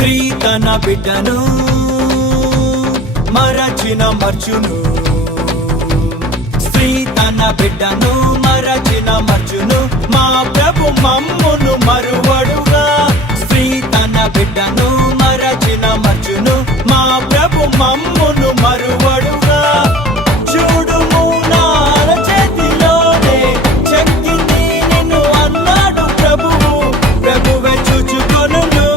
స్త్రీ తన బిడ్డను మరచిన మర్చును, స్త్రీ తన బిడ్డను మరచిన మర్చును, మా ప్రభు మమ్మును మరువడుగా. స్త్రీ తన బిడ్డను మరచిన మర్చును, మా ప్రభు మమ్మును మరువడుగా. చూడుము నా చేతిలోనే శక్తిని నిన్ను అన్నాడు ప్రభువు, ప్రభువే చూచుకొనును.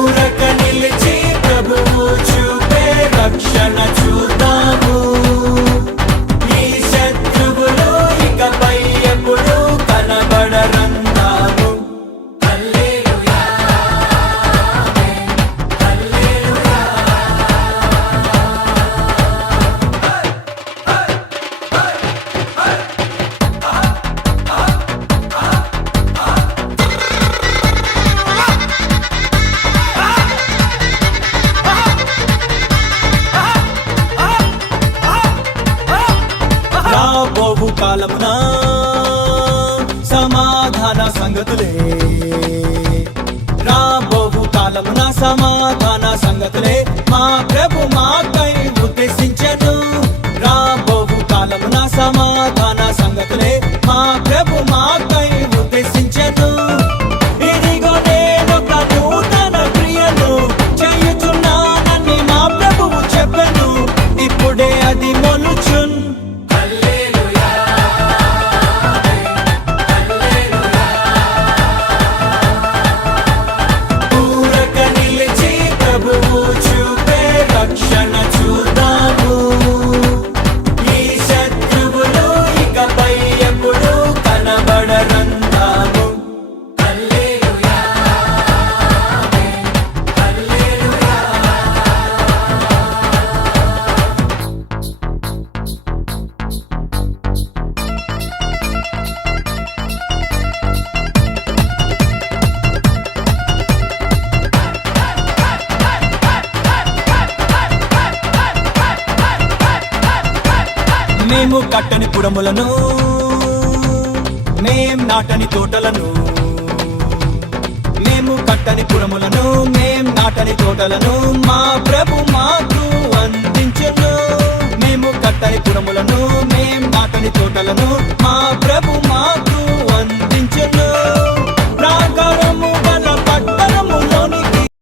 ఊరక నిలిచి ప్రభువు చూపే రక్షణ చూద్దాము. ఈ శత్రువులు ఇకపై ఎప్పుడు కనబడరందాము. రాబోవు కాలమున సమాధాన సంగతులే, రాబోవు కాలమున సమాధాన సంగతులే మా ప్రభు మాకై ఉద్దేశించెను. రాబోవు కాలమున సమాధాన సంగతులే మా ప్రభు మాకై ఉద్దేశించెను. ఇదిగో నేను నూతన క్రియను చేయుచున్నానని మా ప్రభువు చెప్పెను, ఇప్పుడే అది మొలుచున్. ఊరక నిలిచి ప్రభువు చూపే రక్షణ చూద్దాము. ఈ శత్రువులు ఇకపై ఎప్పుడు కనబడరందాము. మేము కట్టని పురములను, మేం నాటని తోటలను, మేము కట్టని పురములను, మేం నాటని తోటలను మా ప్రభు మాకు అందించెను. మేము కట్టని పురములను, మేం నాటని తోటలను మా